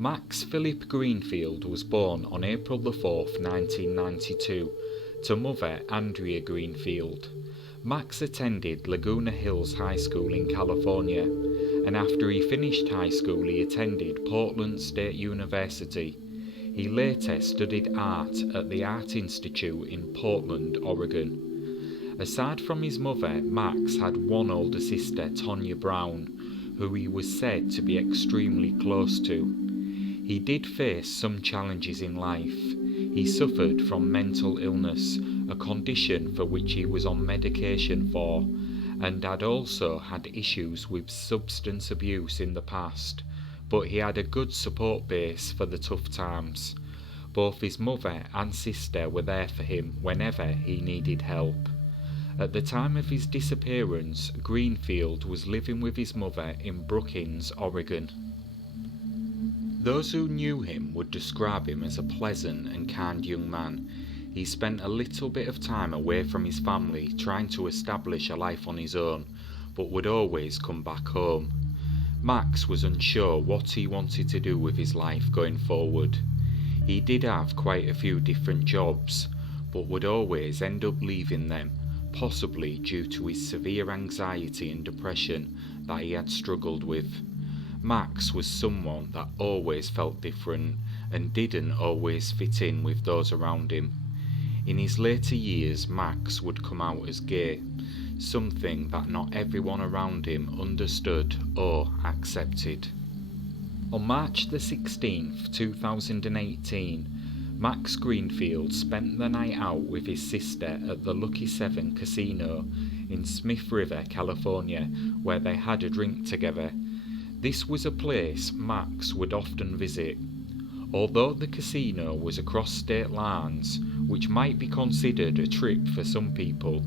Max Philip Greenfield was born on April the 4th, 1992, to mother Andrea Greenfield. Max attended Laguna Hills High School in California, and after he finished high school he attended Portland State University. He later studied art at the Art Institute in Portland, Oregon. Aside from his mother, Max had one older sister, Tonya Brown, who he was said to be extremely close to. He did face some challenges in life. He suffered from mental illness, a condition for which he was on medication for, and had also had issues with substance abuse in the past, but he had a good support base for the tough times. Both his mother and sister were there for him whenever he needed help. At the time of his disappearance, Greenfield was living with his mother in Brookings, Oregon. Those who knew him would describe him as a pleasant and kind young man. He spent a little bit of time away from his family trying to establish a life on his own, but would always come back home. Max was unsure what he wanted to do with his life going forward. He did have quite a few different jobs, but would always end up leaving them, possibly due to his severe anxiety and depression that he had struggled with. Max was someone that always felt different and didn't always fit in with those around him. In his later years, Max would come out as gay, something that not everyone around him understood or accepted. On March the 16th, 2018, Max Greenfield spent the night out with his sister at the Lucky 7 Casino in Smith River, California, where they had a drink together. This was a place Max would often visit. Although the casino was across state lines, which might be considered a trip for some people,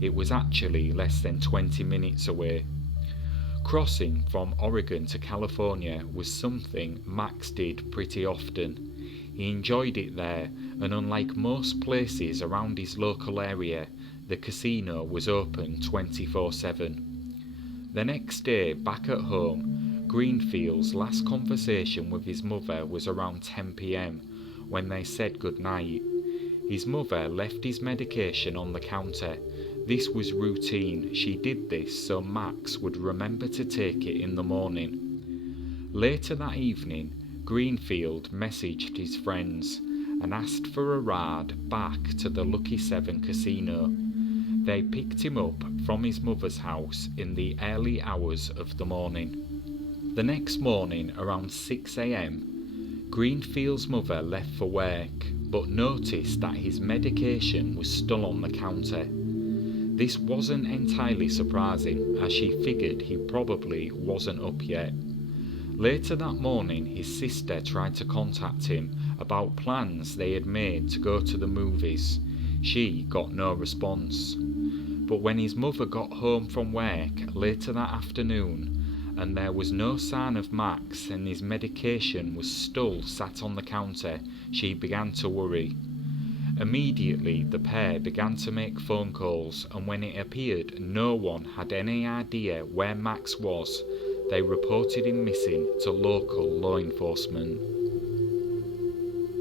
it was actually less than 20 minutes away. Crossing from Oregon to California was something Max did pretty often. He enjoyed it there, and unlike most places around his local area, the casino was open 24/7. The next day, back at home, Greenfield's last conversation with his mother was around 10 p.m. when they said goodnight. His mother left his medication on the counter. This was routine. She did this so Max would remember to take it in the morning. Later that evening, Greenfield messaged his friends and asked for a ride back to the Lucky 7 Casino. They picked him up from his mother's house in the early hours of the morning. The next morning, around 6 a.m, Greenfield's mother left for work, but noticed that his medication was still on the counter. This wasn't entirely surprising, as she figured he probably wasn't up yet. Later that morning, his sister tried to contact him about plans they had made to go to the movies. She got no response. But when his mother got home from work later that afternoon, and there was no sign of Max and his medication was still sat on the counter, she began to worry. Immediately, the pair began to make phone calls, and when it appeared no one had any idea where Max was, they reported him missing to local law enforcement.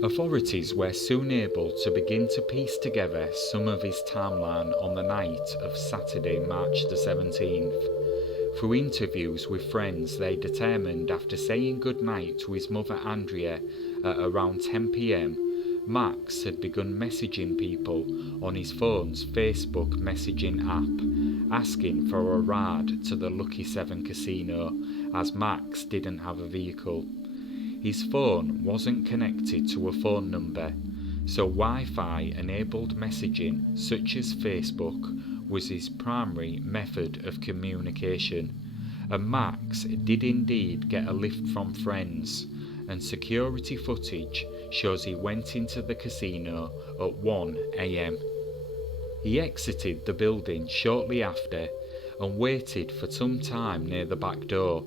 Authorities were soon able to begin to piece together some of his timeline on the night of Saturday, March the 17th. Through interviews with friends, they determined after saying goodnight to his mother Andrea at around 10 p.m, Max had begun messaging people on his phone's Facebook messaging app, asking for a ride to the Lucky 7 Casino, as Max didn't have a vehicle. His phone wasn't connected to a phone number, so Wi-Fi enabled messaging such as Facebook was his primary method of communication, and Max did indeed get a lift from friends, and security footage shows he went into the casino at 1 a.m. He exited the building shortly after and waited for some time near the back door.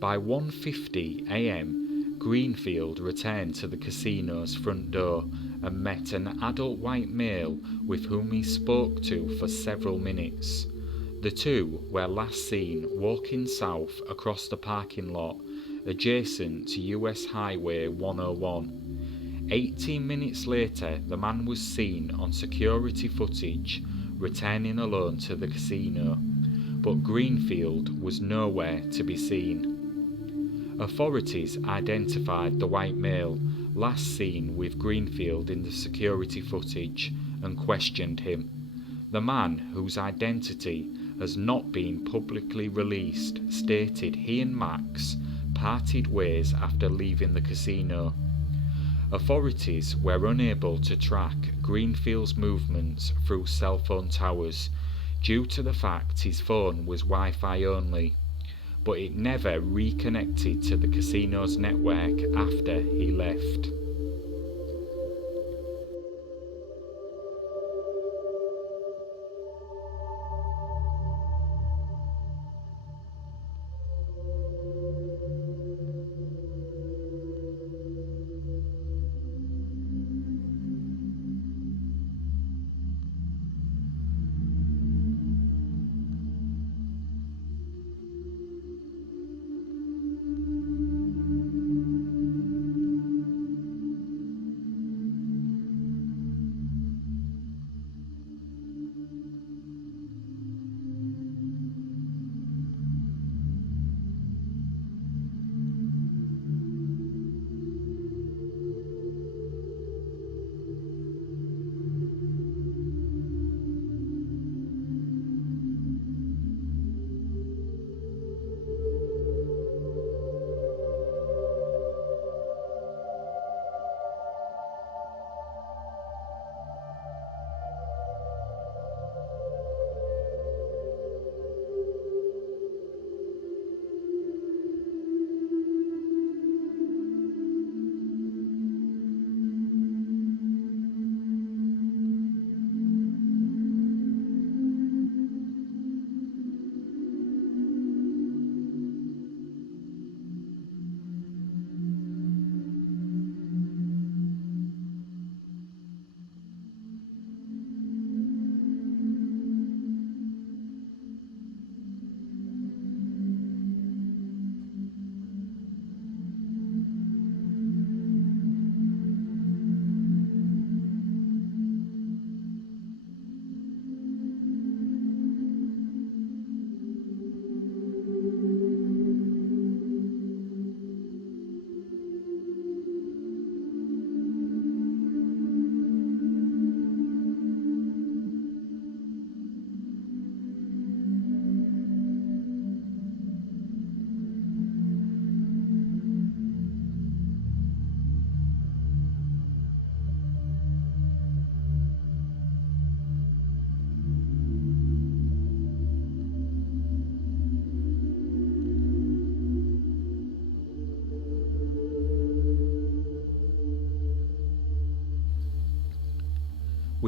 By 1:50 a.m, Greenfield returned to the casino's front door and met an adult white male with whom he spoke to for several minutes. The two were last seen walking south across the parking lot adjacent to US Highway 101. 18 minutes later, the man was seen on security footage returning alone to the casino, but Greenfield was nowhere to be seen. Authorities identified the white male last seen with Greenfield in the security footage and questioned him. The man, whose identity has not been publicly released, stated he and Max parted ways after leaving the casino. Authorities were unable to track Greenfield's movements through cell phone towers due to the fact his phone was Wi-Fi only, but it never reconnected to the casino's network after he left.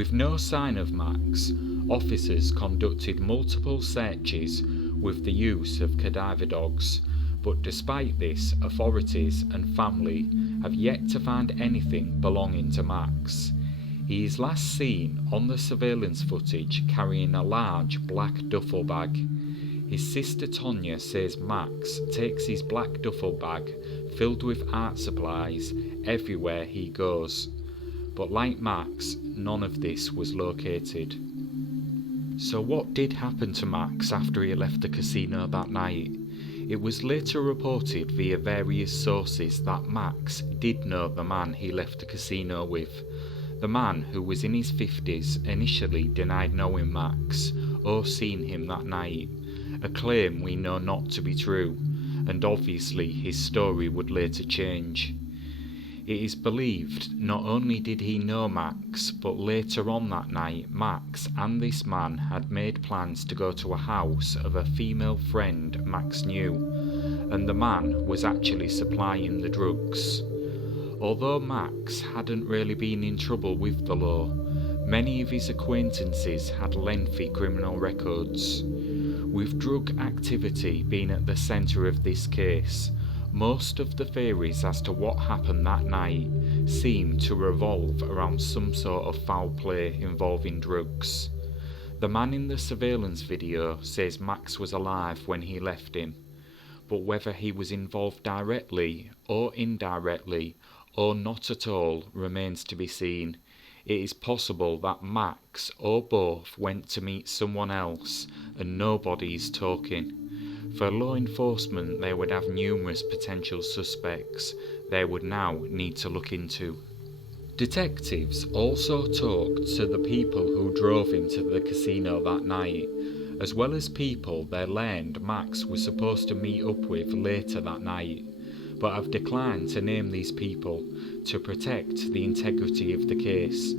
With no sign of Max, officers conducted multiple searches with the use of cadaver dogs, but despite this, authorities and family have yet to find anything belonging to Max. He is last seen on the surveillance footage carrying a large black duffel bag. His sister Tonya says Max takes his black duffel bag filled with art supplies everywhere he goes. But like Max, none of this was located. So what did happen to Max after he left the casino that night? It was later reported via various sources that Max did know the man he left the casino with. The man, who was in his 50s, initially denied knowing Max or seeing him that night, a claim we know not to be true, and obviously his story would later change. It is believed not only did he know Max, but later on that night Max and this man had made plans to go to a house of a female friend Max knew, and the man was actually supplying the drugs. Although Max hadn't really been in trouble with the law, many of his acquaintances had lengthy criminal records. With drug activity being at the centre of this case, most of the theories as to what happened that night seem to revolve around some sort of foul play involving drugs. The man in the surveillance video says Max was alive when he left him, but whether he was involved directly or indirectly or not at all remains to be seen. It is possible that Max or both went to meet someone else and nobody's talking. For law enforcement, they would have numerous potential suspects they would now need to look into. Detectives also talked to the people who drove him to the casino that night, as well as people they learned Max was supposed to meet up with later that night, but have declined to name these people to protect the integrity of the case.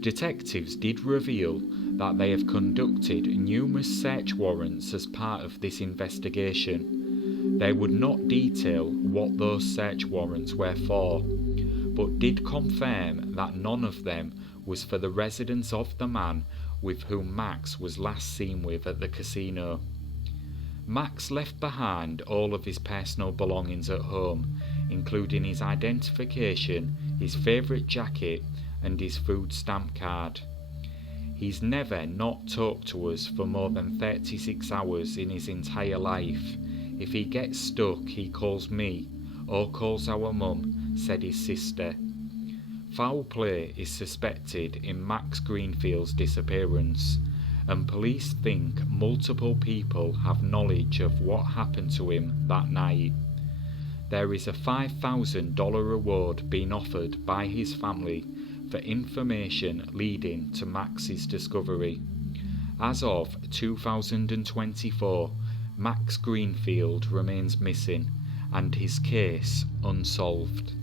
Detectives did reveal that they have conducted numerous search warrants as part of this investigation. They would not detail what those search warrants were for, but did confirm that none of them was for the residence of the man with whom Max was last seen with at the casino. Max left behind all of his personal belongings at home, including his identification, his favourite jacket, and his food stamp card. He's never not talked to us for more than 36 hours in his entire life. If he gets stuck, he calls me or calls our mum, said his sister. Foul play is suspected in Max Greenfield's disappearance, and police think multiple people have knowledge of what happened to him that night. There is a $5,000 reward being offered by his family for information leading to Max's discovery. As of 2024, Max Greenfield remains missing and his case unsolved.